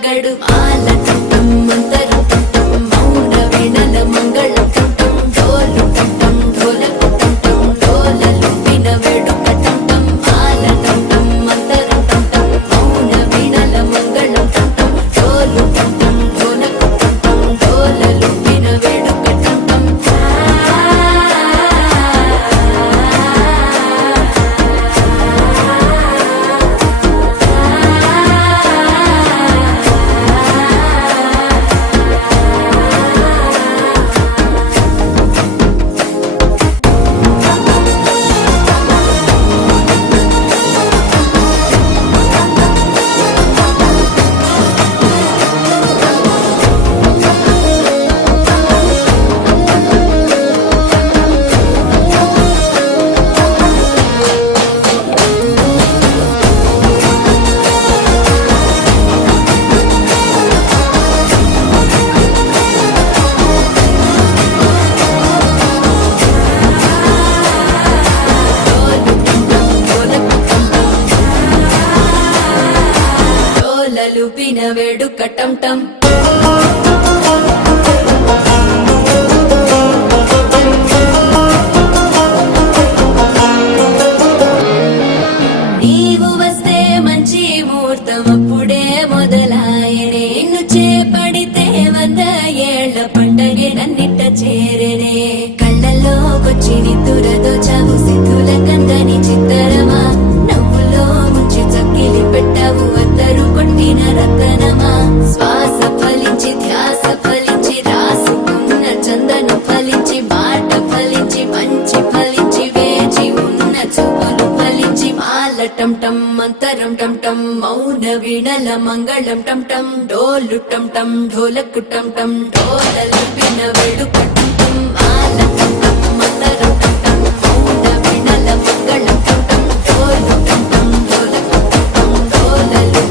తగ్గడు మాల టం మంతరం టం మౌన వీణల మంగళం టం డోలు టం ఢోలకు టం డోలలు విన వేడుక టం మాల టం మంతరం టం మౌన వీణల మంగళం టం డోలు టం ఢోలకు టం డోలలు విన వేడుక టం లూపిన వేడుక టం టం నీవు వస్తే మంచి ముహూర్తం అప్పుడే మొదలాయనే నిన్ను చేపడితే 100 ఏళ్ల పండగే నన్నిట్ట చేరనే కళ్ళల్లోకొచ్చి నిద్దురదో చావు సిద్ధుల కందని చిత్తరమా నవ్వులో ముంచి చక్కిలి పెట్టావు అందరూ కొట్టిన రతనమా శ్వాస ఫలించి ధ్యాస ఫలించి రాసుకున్న చందను ఫలించి మాట ఫలించి మంచి ఫలించి వేచి ఉన్న చూపులు ఫలించి మాల టం టం మంతరం టం టం మౌన వీణల మంగళం టం టం డోలు టం టం ఢోలకు టం టం డోలలు విన వేడుక టం టం మాల టం టం మంతరం టం టం మౌన వీణల మంగళం టం టం డోలు టం టం ఢోలకు టం టం డోలలు